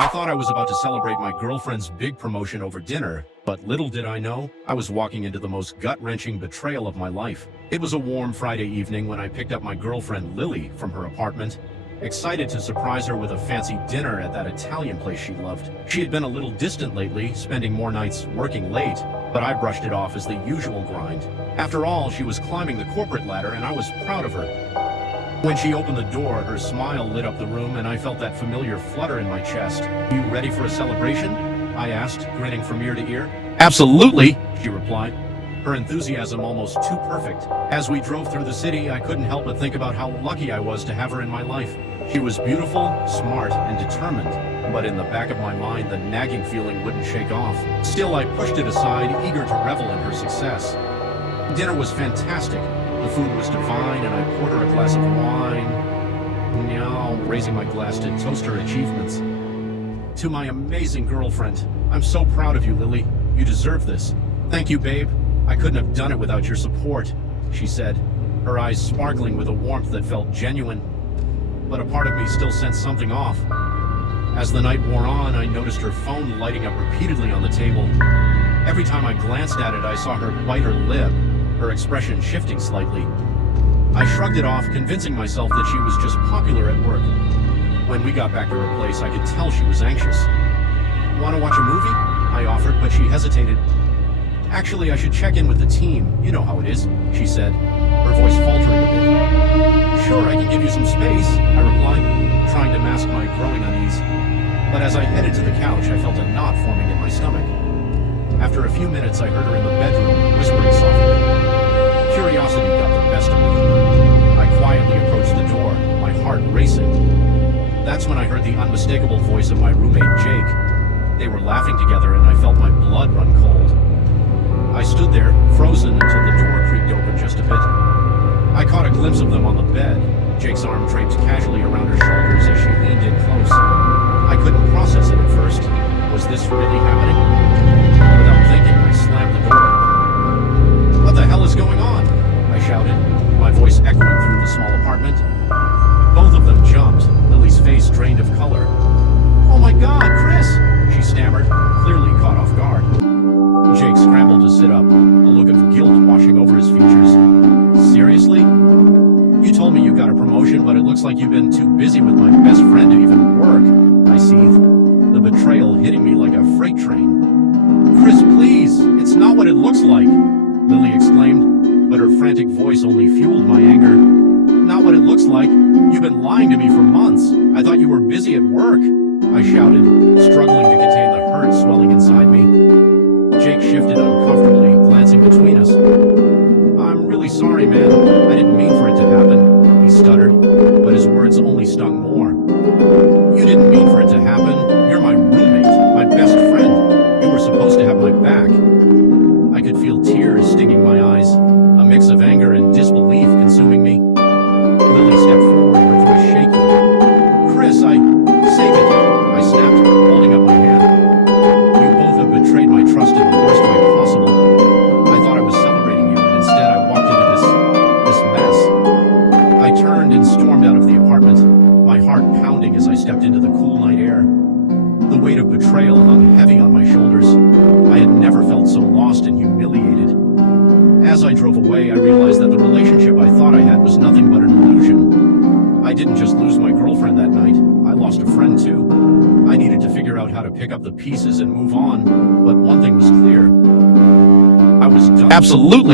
I thought I was about to celebrate my girlfriend's big promotion over dinner, but little did I know, I was walking into the most gut-wrenching betrayal of my life. It was a warm Friday evening when I picked up my girlfriend Lily from her apartment, excited to surprise her with a fancy dinner at that Italian place she loved. She had been a little distant lately, spending more nights working late, but I brushed it off as the usual grind. After all, she was climbing the corporate ladder and I was proud of her. When she opened the door, her smile lit up the room and I felt that familiar flutter in my chest. "You ready for a celebration?" I asked, grinning from ear to ear. "Absolutely," she replied, her enthusiasm almost too perfect. As we drove through the city, I couldn't help but think about how lucky I was to have her in my life. She was beautiful, smart, and determined, but in the back of my mind, the nagging feeling wouldn't shake off. Still, I pushed it aside, eager to revel in her success. Dinner was fantastic. The food was divine, and I poured her a glass of wine, now raising my glass to toast her achievements. "To my amazing girlfriend, I'm so proud of you, Lily. You deserve this." "Thank you, babe. I couldn't have done it without your support," she said, her eyes sparkling with a warmth that felt genuine. But a part of me still sensed something off. As the night wore on, I noticed her phone lighting up repeatedly on the table. Every time I glanced at it, I saw her bite her lip, her expression shifting slightly. I shrugged it off, convincing myself that she was just popular at work. When we got back to her place, I could tell she was anxious. "Want to watch a movie?" I offered, but she hesitated. "Actually, I should check in with the team. You know how it is," she said, her voice faltering a bit. "Sure, I can give you some space," I replied, trying to mask my growing unease. But as I headed to the couch, I felt a knot forming in my stomach. After a few minutes, I heard her in the bedroom, whispering softly. Curiosity got the best of me. I quietly approached the door, my heart racing. That's when I heard the unmistakable voice of my roommate, Jake. They were laughing together and I felt my blood run cold. I stood there, frozen, until the door creaked open just a bit. I caught a glimpse of them on the bed, Jake's arm draped casually around her shoulders as she leaned in close. I couldn't process it at first. Was this really happening? Without thinking, I slammed the door open. "What the hell is going on?" I shouted, my voice echoing through the small apartment. Both of them jumped, Lily's face drained of color. "Oh my God, Chris!" she stammered, clearly caught off guard. Jake scrambled to sit up, a look of guilt washing over his features. "Seriously? You told me you got a promotion, but it looks like you've been too busy with my best friend to even work," I seethed, the betrayal hitting me like a freight train. "Chris, please, it's not what it looks like," Lily exclaimed, but her frantic voice only fueled my anger. "Not what it looks like? You've been lying to me for months. I thought you were busy at work," I shouted, struggling to contain the hurt swelling inside me. Jake shifted uncomfortably, glancing between us. "I'm really sorry, man. I didn't mean for it to happen," he stuttered, but his words only stung more. "You didn't mean for it to happen. You're my roommate, my best friend. You were supposed to have my back." I could feel tears stinging my eyes, a mix of anger and disbelief consuming me. Lily stepped forward, her voice shaking. "Chris, save it," I snapped, holding up my hand. "You both have betrayed my trust in the worst way possible. I thought I was celebrating you, and instead I walked into this mess." I turned and stormed out of the apartment, my heart pounding as I stepped into the cool night air. The weight of betrayal hung heavy on my shoulders. I had never felt so lost and humiliated. As I drove away, I realized that the relationship I thought I had was nothing but an illusion. I didn't just lose my girlfriend that night, I lost a friend too. I needed to figure out how to pick up the pieces and move on, but one thing was clear. I was done. Absolutely.